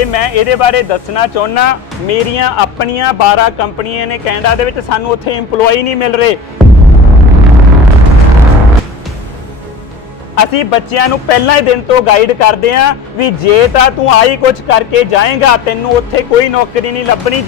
ਤੇ ਮੈਂ ਇਹਦੇ ਬਾਰੇ ਦੱਸਣਾ ਚਾਹੁੰਦਾ ਮੇਰੀਆਂ ਆਪਣੀਆਂ 12 ਕੰਪਨੀਆਂ ਨੇ ਕੈਨੇਡਾ ਦੇ ਵਿੱਚ ਸਾਨੂੰ ਉੱਥੇ EMPLOYE ਨਹੀਂ ਮਿਲ ਰਹੇ। ਅਸੀਂ ਬੱਚਿਆਂ ਨੂੰ ਪਹਿਲਾਂ ਹੀ ਦਿਨ ਤੋਂ ਗਾਈਡ ਕਰਦੇ ਆਂ ਵੀ ਜੇ ਤਾਂ ਤੂੰ ਆਹੀ ਕੁਝ ਕਰਕੇ ਜਾਏਗਾ, ਤੈਨੂੰ ਉੱਥੇ ਕੋਈ ਨੌਕਰੀ ਨਹੀਂ ਲੱਭਣੀ।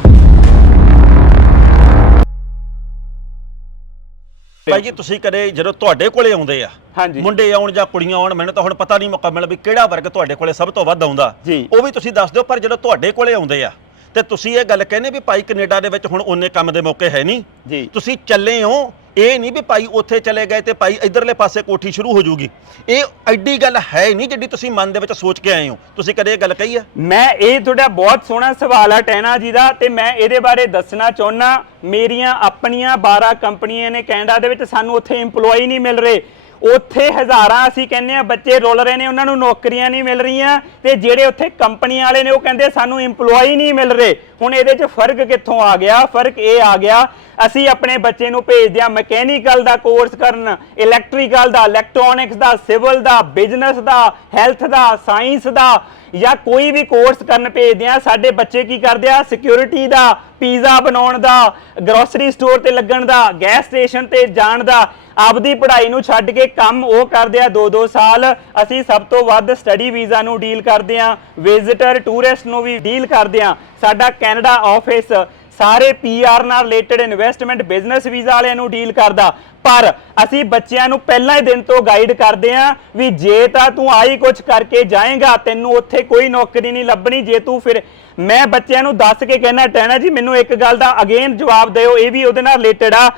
ਭਾਈ ਜੀ ਤੁਸੀਂ ਕਦੇ ਜਦੋਂ ਤੁਹਾਡੇ ਕੋਲੇ ਆਉਂਦੇ ਆ ਹਾਂਜੀ। ਮੁੰਡੇ ਆਉਣ ਜਾਂ ਕੁੜੀਆਂ ਆਉਣ ਮੈਨੂੰ ਤਾਂ ਹੁਣ ਪਤਾ ਨਹੀਂ ਮੁਕੰਮਲ ਵੀ ਕਿਹੜਾ ਵਰਗ ਤੁਹਾਡੇ ਕੋਲੇ ਸਭ ਤੋਂ ਵੱਧ ਆਉਂਦਾ ਜੀ। ਉਹ ਵੀ ਤੁਸੀਂ ਦੱਸ ਦਿਓ ਪਰ ਜਦੋਂ ਤੁਹਾਡੇ ਕੋਲੇ ਆਉਂਦੇ ਆ ਤੇ ਤੁਸੀਂ ਇਹ ਗੱਲ ਕਹਿੰਦੇ ਵੀ ਭਾਈ ਕੈਨੇਡਾ ਦੇ ਵਿੱਚ ਹੁਣ ਉਹਨੇ ਕੰਮ ਦੇ ਮੌਕੇ ਹੈ ਨਹੀਂ। ਜੀ। ਤੁਸੀਂ ਚੱਲੇ ਹੋ ਇਹ ਨਹੀਂ ਵੀ ਭਾਈ ਉੱਥੇ ਚਲੇ ਗਏ ਤੇ ਭਾਈ ਇਧਰਲੇ ਪਾਸੇ ਕੋਠੀ ਸ਼ੁਰੂ ਹੋ ਜਾਊਗੀ। ਇਹ ਐਡੀ ਗੱਲ ਹੈ ਨਹੀਂ ਜਿੱਡੀ ਤੁਸੀਂ ਮਨ ਦੇ ਵਿੱਚ ਸੋਚ ਕੇ ਆਏ ਹੋ। ਤੁਸੀਂ ਕਦੇ ਇਹ ਗੱਲ ਕਹੀ ਆ ਮੈਂ ਇਹ ਤੁਹਾਡਾ ਬਹੁਤ ਸੋਹਣਾ ਸਵਾਲ ਆ ਟੈਨਾ ਜੀ ਦਾ ਤੇ ਮੈਂ ਇਹਦੇ ਬਾਰੇ ਦੱਸਣਾ ਚਾਹੁੰਦਾ ਮੇਰੀਆਂ ਆਪਣੀਆਂ 12 ਕੰਪਨੀਆਂ ਨੇ ਕੈਨੇਡਾ ਦੇ ਵਿੱਚ ਸਾਨੂੰ ਉੱਥੇ EMPLOYE ਨਹੀਂ ਮਿਲ ਰਹੇ। ਉੱਥੇ ਹਜ਼ਾਰਾਂ ਅਸੀਂ ਕਹਿੰਦੇ ਆ ਬੱਚੇ ਰੁਲ ਰਹੇ ਨੇ, ਉਹਨਾਂ ਨੂੰ ਨੌਕਰੀਆਂ ਨਹੀਂ ਮਿਲ ਰਹੀਆਂ ਤੇ ਜਿਹੜੇ ਉੱਥੇ ਕੰਪਨੀਆਂ ਵਾਲੇ ਨੇ ਉਹ ਕਹਿੰਦੇ ਸਾਨੂੰ EMPLOYE ਨਹੀਂ ਮਿਲ ਰਹੇ। ਹੁਣ ਇਹਦੇ 'ਚ ਫ਼ਰਕ ਕਿੱਥੋਂ ਆ ਗਿਆ? ਫ਼ਰਕ ਇਹ ਆ ਗਿਆ, ਅਸੀਂ ਆਪਣੇ ਬੱਚੇ ਨੂੰ ਭੇਜਦੇ ਆ ਮਕੈਨੀਕਲ ਦਾ ਕੋਰਸ ਕਰਨ ਇਲੈਕਟ੍ਰੀਕਲ ਦਾ ਇਲੈਕਟ੍ਰੋਨਿਕਸ ਦਾ ਸਿਵਲ ਦਾ ਬਿਜ਼ਨਸ ਦਾ ਹੈਲਥ ਦਾ ਸਾਇੰਸ ਦਾ ਜਾਂ ਕੋਈ ਵੀ ਕੋਰਸ ਕਰਨ ਭੇਜਦੇ ਆ ਸਾਡੇ ਬੱਚੇ ਕੀ ਕਰਦੇ ਆ? ਸਿਕਿਉਰਿਟੀ ਦਾ ਪੀਜ਼ਾ ਬਣਾਉਣ ਦਾ ਗਰੋਸਰੀ ਸਟੋਰ ਤੇ ਲੱਗਣ ਦਾ ਗੈਸ ਸਟੇਸ਼ਨ ਤੇ ਜਾਣ ਦਾ ਆਪਦੀ ਪੜ੍ਹਾਈ ਨੂੰ ਛੱਡ ਕੇ ਕੰਮ ਉਹ ਕਰਦੇ ਆ 2-2 ਸਾਲ। ਅਸੀਂ ਸਭ ਤੋਂ ਵੱਧ ਸਟੱਡੀ ਵੀਜ਼ਾ ਨੂੰ ਡੀਲ ਕਰਦੇ ਆ। ਵਿਜ਼ਿਟਰ ਟੂਰਿਸਟ ਨੂੰ ਵੀ ਡੀਲ ਕਰਦੇ ਆ। ਸਾਡਾ ਕੈਨੇਡਾ ਆਫਿਸ ਸਾਰੇ ਪੀਆਰ ਨਾਲ ਰਿਲੇਟਡ ਇਨਵੈਸਟਮੈਂਟ ਬਿਜ਼ਨਸ ਵੀਜ਼ਾ ਵਾਲਿਆਂ ਨੂੰ ਡੀਲ ਕਰਦਾ। ਪਰ ਅਸੀਂ ਬੱਚਿਆਂ ਨੂੰ ਪਹਿਲਾਂ ਹੀ ਦਿਨ ਤੋਂ ਗਾਈਡ ਕਰਦੇ ਆਂ ਵੀ ਜੇ ਤਾਂ ਤੂੰ ਆਹੀ ਕੁਝ ਕਰਕੇ ਜਾਏਗਾ, ਤੈਨੂੰ ਉੱਥੇ ਕੋਈ ਨੌਕਰੀ ਨਹੀਂ ਲੱਭਣੀ, ਜੇ ਤੂੰ ਫਿਰ ਮੈਂ ਬੱਚਿਆਂ ਨੂੰ ਦੱਸ ਕੇ ਕਹਿਣਾ ਟੈਣਾ ਜੀ, ਮੈਨੂੰ ਇੱਕ ਗੱਲ ਦਾ ਅਗੇਨ ਜਵਾਬ ਦਿਓ, ਇਹ ਵੀ ਉਹਦੇ ਨਾਲ ਰਿਲੇਟਡ ਆ।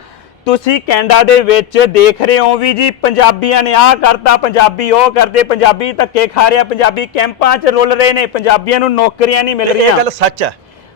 ਤੁਸੀਂ ਕੈਨੇਡਾ ਦੇ ਵਿੱਚ ਦੇਖ ਰਹੇ ਹੋ ਵੀ ਜੀ ਪੰਜਾਬੀਆਂ ਨੇ ਆਹ ਕਰਤਾ ਪੰਜਾਬੀ ਉਹ ਕਰਦੇ ਪੰਜਾਬੀ ਧੱਕੇ ਖਾ ਰਿਹਾ ਪੰਜਾਬੀ ਕੈਂਪਾਂ 'ਚ ਰੁਲ ਰਹੇ ਨੇ ਪੰਜਾਬੀਆਂ ਨੂੰ ਨੌਕਰੀਆਂ ਨਹੀਂ ਮਿਲ ਇਹ ਰਹੀਆਂ। ਗੱਲ ਸੱਚ ਹੈ।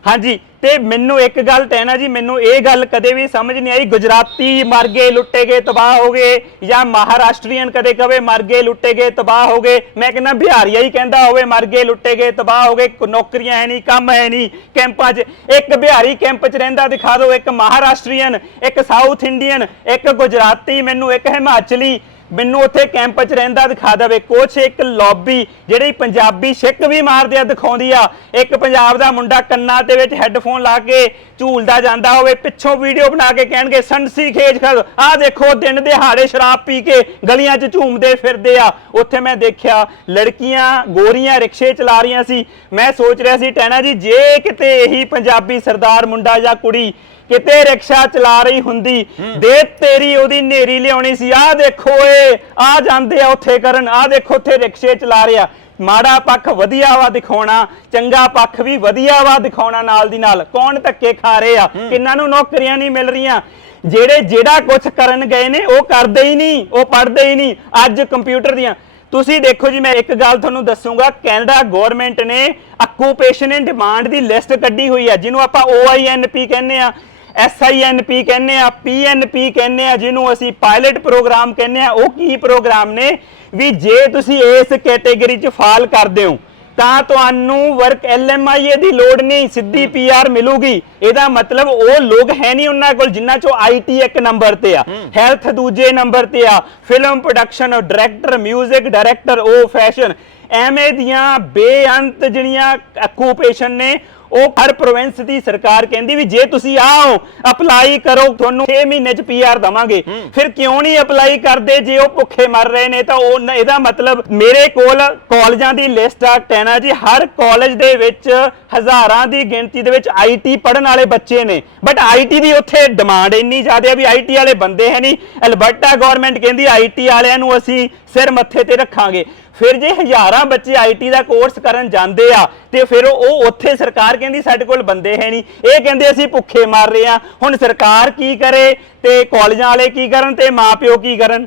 ਹਾਂਜੀ। ਤੇ ਮੈਨੂੰ ਇੱਕ ਗੱਲ ਕਹਿਣਾ ਜੀ, ਮੈਨੂੰ ਇਹ ਗੱਲ ਕਦੇ ਵੀ ਸਮਝ ਨਹੀਂ ਆਈ, ਗੁਜਰਾਤੀ ਮਰ ਗਏ, ਲੁੱਟੇ ਗਏ, ਤਬਾਹ ਹੋ ਗਏ, ਜਾਂ ਮਹਾਰਾਸ਼ਟਰੀਅਨ ਕਦੇ ਕਵੇ ਮਰ ਗਏ, ਲੁੱਟੇ ਗਏ, ਤਬਾਹ ਹੋ ਗਏ। ਮੈਂ ਕਹਿੰਦਾ ਬਿਹਾਰੀਆ ਹੀ ਕਹਿੰਦਾ ਹੋਵੇ ਮਰ ਗਏ, ਲੁੱਟੇ ਗਏ, ਤਬਾਹ ਹੋ ਗਏ ਨੌਕਰੀਆਂ ਹੈ ਨਹੀਂ, ਕੰਮ ਹੈ ਨਹੀਂ, ਕੈਂਪਾਂ 'ਚ। ਇੱਕ ਬਿਹਾਰੀ ਕੈਂਪ 'ਚ ਰਹਿੰਦਾ, ਦਿਖਾ ਦਿਓ, ਇੱਕ ਮਹਾਰਾਸ਼ਟਰੀਅਨ, ਇੱਕ ਸਾਊਥ ਇੰਡੀਅਨ, ਇੱਕ ਗੁਜਰਾਤੀ, ਮੈਨੂੰ ਇੱਕ ਹਿਮਾਚਲੀ ਮੈਨੂੰ ਉੱਥੇ ਕੈਂਪ 'ਚ ਰਹਿੰਦਾ ਦਿਖਾ ਦੇਵੇ। ਕੁਛ ਇੱਕ ਲੌਬੀ ਜਿਹੜੀ ਪੰਜਾਬੀ ਛਿੱਕ ਵੀ ਮਾਰਦੇ ਆ, ਦਿਖਾਉਂਦੀ ਆ। ਇੱਕ ਪੰਜਾਬ ਦਾ ਮੁੰਡਾ ਕੰਨਾਂ ਦੇ ਵਿੱਚ ਹੈੱਡਫੋਨ ਲਾ ਕੇ ਝੂਲਦਾ ਜਾਂਦਾ ਹੋਵੇ, ਪਿੱਛੋਂ ਵੀਡੀਓ ਬਣਾ ਕੇ ਕਹਿਣਗੇ ਸੰਸੀ ਖੇਜ ਖਾ ਆਹ ਦੇਖੋ, ਦਿਨ ਦਿਹਾੜੇ ਸ਼ਰਾਬ ਪੀ ਕੇ ਗਲੀਆਂ 'ਚ ਝੂਮਦੇ ਫਿਰਦੇ ਆ। ਉੱਥੇ ਮੈਂ ਦੇਖਿਆ, ਲੜਕੀਆਂ ਗੋਰੀਆਂ ਰਿਕਸ਼ੇ ਚਲਾ ਰਹੀਆਂ ਸੀ। ਮੈਂ ਸੋਚ ਰਿਹਾ ਸੀ, ਟੈਣਾ ਜੀ, ਜੇ ਕਿਤੇ ਇਹੀ ਪੰਜਾਬੀ ਸਰਦਾਰ ਮੁੰਡਾ ਜਾਂ ਕੁੜੀ ਕਿਤੇ ਰਿਕਸ਼ਾ ਚਲਾ ਰਹੀ ਹੁੰਦੀ। ਦੇ ਤੇਰੀ ਉਹਦੀ ਨੇਰੀ ਲਿਆਉਣੀ ਸੀ। ਆਹ ਦੇਖੋ ਏ ਆ ਜਾਂਦੇ ਆ ਉੱਥੇ ਕਰਨ ਆਹ ਦੇਖੋ ਉੱਥੇ ਰਿਕਸ਼ੇ ਚਲਾ ਰਿਹਾ। ਮਾੜਾ ਪੱਖ ਵਧੀਆ ਵਾ ਦਿਖਾਉਣਾ ਚੰਗਾ ਪੱਖ ਵੀ ਵਧੀਆ ਵਾ ਦਿਖਾਉਣਾ ਨਾਲ ਦੀ ਨਾਲ। ਕੌਣ ਧੱਕੇ ਖਾ ਰਹੇ ਆ? ਕਿੰਨਾਂ ਨੂੰ ਨੌਕਰੀਆਂ ਨਹੀਂ ਮਿਲ ਰਹੀਆਂ? ਜਿਹੜੇ ਜਿਹੜਾ ਕੁਝ ਕਰਨ ਗਏ ਨੇ ਉਹ ਕਰਦੇ ਹੀ ਨਹੀਂ ਉਹ ਪੜ੍ਹਦੇ ਹੀ ਨਹੀਂ। ਅੱਜ ਕੰਪਿਊਟਰ ਦੀਆਂ। ਤੁਸੀਂ ਦੇਖੋ ਜੀ ਮੈਂ ਇੱਕ ਗੱਲ ਤੁਹਾਨੂੰ ਦੱਸੂਗਾ। ਕੈਨੇਡਾ ਗਵਰਨਮੈਂਟ ਨੇ ਆਕੂਪੇਸ਼ਨ ਇਨ ਡਿਮਾਂਡ ਦੀ ਲਿਸਟ ਕੱਢੀ ਹੋਈ ਹੈ ਜਿਹਨੂੰ ਆਪਾਂ OINP ਕਹਿੰਦੇ ਆ। SINP ਕਹਿੰਦੇ ਆ PNP ਕਹਿੰਦੇ ਆ ਜਿਹਨੂੰ ਅਸੀਂ ਪਾਇਲਟ ਪ੍ਰੋਗਰਾਮ ਕਹਿੰਦੇ ਆ ਉਹ ਕੀ ਪ੍ਰੋਗਰਾਮ ਨੇ? ਵੀ ਜੇ ਤੁਸੀਂ ਇਸ ਕੈਟਾਗਰੀ 'ਚ ਫਾਲ ਕਰਦੇ ਹੋ ਤਾਂ ਤੁਹਾਨੂੰ ਵਰਕ LMIA ਦੀ ਲੋੜ ਨਹੀਂ ਸਿੱਧੀ PR ਮਿਲੂਗੀ। ਇਹਦਾ ਮਤਲਬ ਉਹ ਲੋਕ ਹੈ ਨਹੀਂ ਉਹਨਾਂ ਕੋਲ ਜਿਨ੍ਹਾਂ ਚੋਂ IT ਇੱਕ ਨੰਬਰ ਤੇ ਆ। ਹੈਲਥ ਦੂਜੇ ਨੰਬਰ ਤੇ ਆ। ਫਿਲਮ ਪ੍ਰੋਡਕਸ਼ਨ ਡਾਇਰੈਕਟਰ 뮤직 ਡਾਇਰੈਕਟਰ ਉਹ ਫੈਸ਼ਨ ਐਵੇਂ ਦੀਆਂ ਬੇਅੰਤ ਜਿਹੜੀਆਂ ਆਕੂਪੇਸ਼ਨ ਨੇ ਉਹ ਹਰ ਪ੍ਰੋਵਿੰਸ ਦੀ ਸਰਕਾਰ ਕਹਿੰਦੀ ਵੀ ਜੇ ਤੁਸੀਂ ਆਓ ਅਪਲਾਈ ਕਰੋ ਤੁਹਾਨੂੰ 6 ਮਹੀਨੇ ਚ ਪੀਆਰ ਦਵਾਂਗੇ। ਫਿਰ ਕਿਉਂ ਨਹੀਂ ਅਪਲਾਈ ਕਰਦੇ? ਜੇ ਉਹ ਭੁੱਖੇ ਮਰ ਰਹੇ ਨੇ ਤਾਂ ਉਹ ਇਹਦਾ ਮਤਲਬ ਮੇਰੇ ਕੋਲ ਕਾਲਜਾਂ ਦੀ ਲਿਸਟ ਆ ਟੈਨਾ ਜੀ ਹਰ ਕਾਲਜ ਦੇ ਵਿੱਚ ਹਜ਼ਾਰਾਂ ਦੀ ਗਿਣਤੀ ਦੇ ਵਿੱਚ ਆਈਟੀ ਪੜਨ ਵਾਲੇ ਬੱਚੇ ਨੇ। ਬਟ ਆਈਟੀ ਦੀ ਉੱਥੇ ਡਿਮਾਂਡ ਇੰਨੀ ਜ਼ਿਆਦਾ ਵੀ ਆਈਟੀ ਵਾਲੇ ਬੰਦੇ ਹੈ ਨਹੀਂ। ਅਲਬਰਟਾ ਗਵਰਨਮੈਂਟ ਕਹਿੰਦੀ ਆਈਟੀ ਵਾਲਿਆਂ ਨੂੰ ਅਸੀਂ ਸਿਰ ਮੱਥੇ ਤੇ ਰੱਖਾਂਗੇ। ਫਿਰ ਜੇ ਹਜ਼ਾਰਾਂ ਬੱਚੇ ਆਈਟੀ ਦਾ ਕੋਰਸ ਕਰਨ ਜਾਂਦੇ ਆ, ਤੇ ਫਿਰ ਉਹ ਉੱਥੇ ਸਰਕਾਰ ਕਹਿੰਦੀ ਸਾਡੇ ਕੋਲ ਬੰਦੇ ਹੈ ਨਹੀਂ। ਇਹ ਕਹਿੰਦੇ ਅਸੀਂ ਭੁੱਖੇ ਮਰ ਰਹੇ ਆ ਹੁਣ ਸਰਕਾਰ ਕੀ ਕਰੇ ਤੇ ਕਾਲਜਾਂ ਵਾਲੇ ਕੀ ਕਰਨ ਤੇ ਮਾਪਿਓ ਕੀ ਕਰਨ?